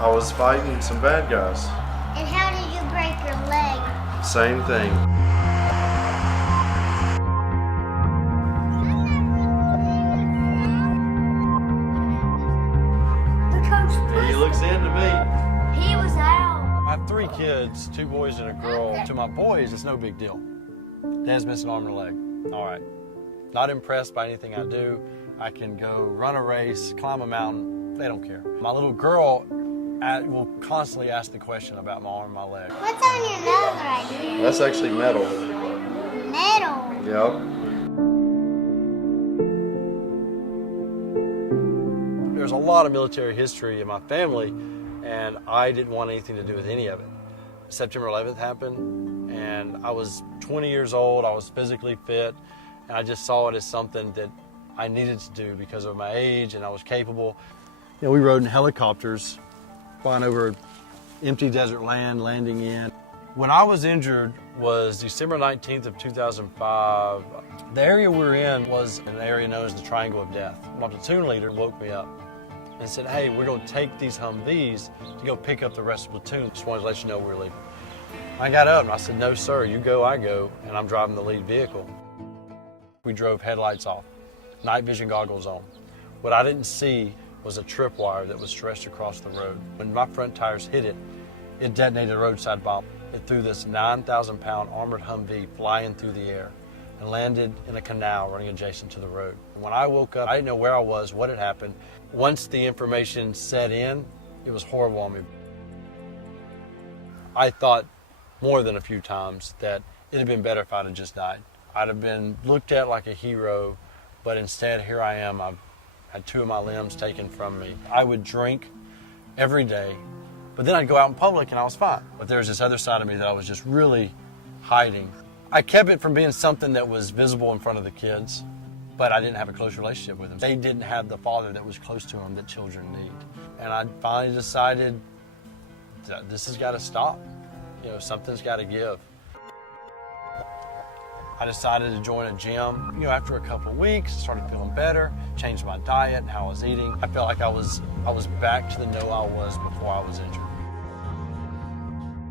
I was fighting some bad guys. And how did you break your leg? Same thing. He looks into me. He was out. I have 3 kids, 2 boys and a girl. To my boys, it's no big deal. Dad's missing an arm and a leg. All right. Not impressed by anything I do. I can go run a race, climb a mountain. They don't care. My little girl will constantly ask the question about my arm and my leg. What's on your nose right here? That's actually metal. Metal. Yep. There's a lot of military history in my family, and I didn't want anything to do with any of it. September 11th happened, and I was 20 years old. I was physically fit, and I just saw it as something that I needed to do because of my age, and I was capable. You know, we rode in helicopters, flying over empty desert land, landing in. When I was injured was December 19th of 2005. The area we were in was an area known as the Triangle of Death. My platoon leader woke me up and said, hey, we're going to take these Humvees to go pick up the rest of the platoon. Just wanted to let you know we're leaving. I got up and I said, no, sir, you go, I go, and I'm driving the lead vehicle. We drove headlights off, night vision goggles on. What I didn't see was a tripwire that was stretched across the road. When my front tires hit it, it detonated a roadside bomb. It threw this 9,000-pound armored Humvee flying through the air and landed in a canal running adjacent to the road. When I woke up, I didn't know where I was, what had happened. Once the information set in, it was horrible on me. I thought more than a few times that it had been better if I'd have just died. I'd have been looked at like a hero, but instead here I am. I've had 2 of my limbs taken from me. I would drink every day, but then I'd go out in public and I was fine. But there was this other side of me that I was just really hiding. I kept it from being something that was visible in front of the kids, but I didn't have a close relationship with them. They didn't have the father that was close to them that children need. And I finally decided that this has got to stop. You know, something's got to give. I decided to join a gym. You know, after a couple of weeks, I started feeling better, changed my diet and how I was eating. I felt like I was back to the Noah I was before I was injured.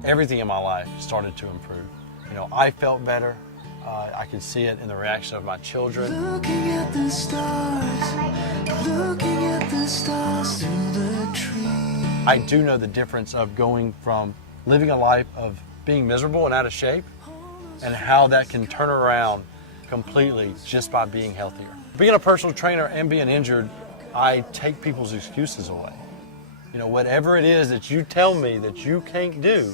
Everything in my life started to improve. You know, I felt better. I could see it in the reaction of my children. Looking at the stars through the trees. I do know the difference of going from living a life of being miserable and out of shape and how that can turn around completely just by being healthier. Being a personal trainer and being injured, I take people's excuses away. You know, whatever it is that you tell me that you can't do,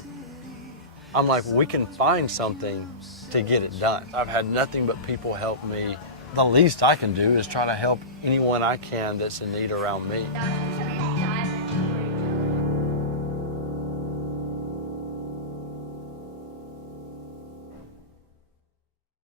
I'm like, we can find something to get it done. I've had nothing but people help me. The least I can do is try to help anyone I can that's in need around me.